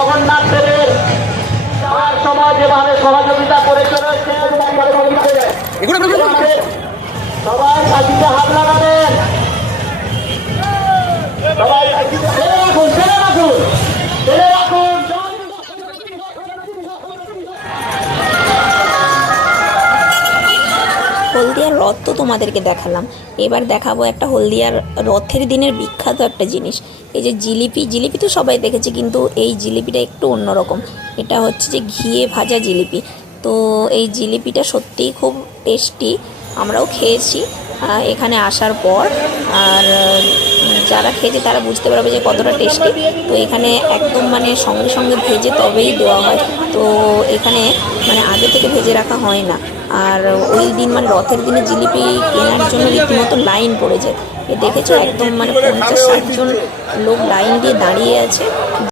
জগন্নাথ দেবের তার সমাজ যেভাবে সহযোগিতা করে চলেছে সবাই কাশিতে হাত লাগাবেন, সবাই রাখুন, ছেড়ে রাখুন, ছেড়ে রাখুন। হলদিয়ার রথ তো তোমাদেরকে দেখালাম, এবার দেখাবো একটা হলদিয়ার রথের দিনের বিখ্যাত একটা জিনিস। এই যে জিলিপি, জিলিপি তো সবাই দেখেছে, কিন্তু এই জিলিপিটা একটু অন্যরকম। এটা হচ্ছে যে ঘিয়ে ভাজা জিলিপি। তো এই জিলিপিটা সত্যিই খুব টেস্টি, আমরাও খেয়েছি এখানে আসার পর। আর যারা খেয়েছে তারা বুঝতে পারবে যে কতটা টেস্টি। তো এখানে একদম মানে সঙ্গে সঙ্গে ভেজে তবেই দেওয়া হয়। তো এখানে মানে আগে থেকে ভেজে রাখা হয় না। আর ওই দিন মানে রথের দিনে জিলিপি কেনার জন্য রীতিমতো লাইন পড়ে যায়। এ দেখেছো, একদম মানে 50-60 জন লোক লাইন দিয়ে দাঁড়িয়ে আছে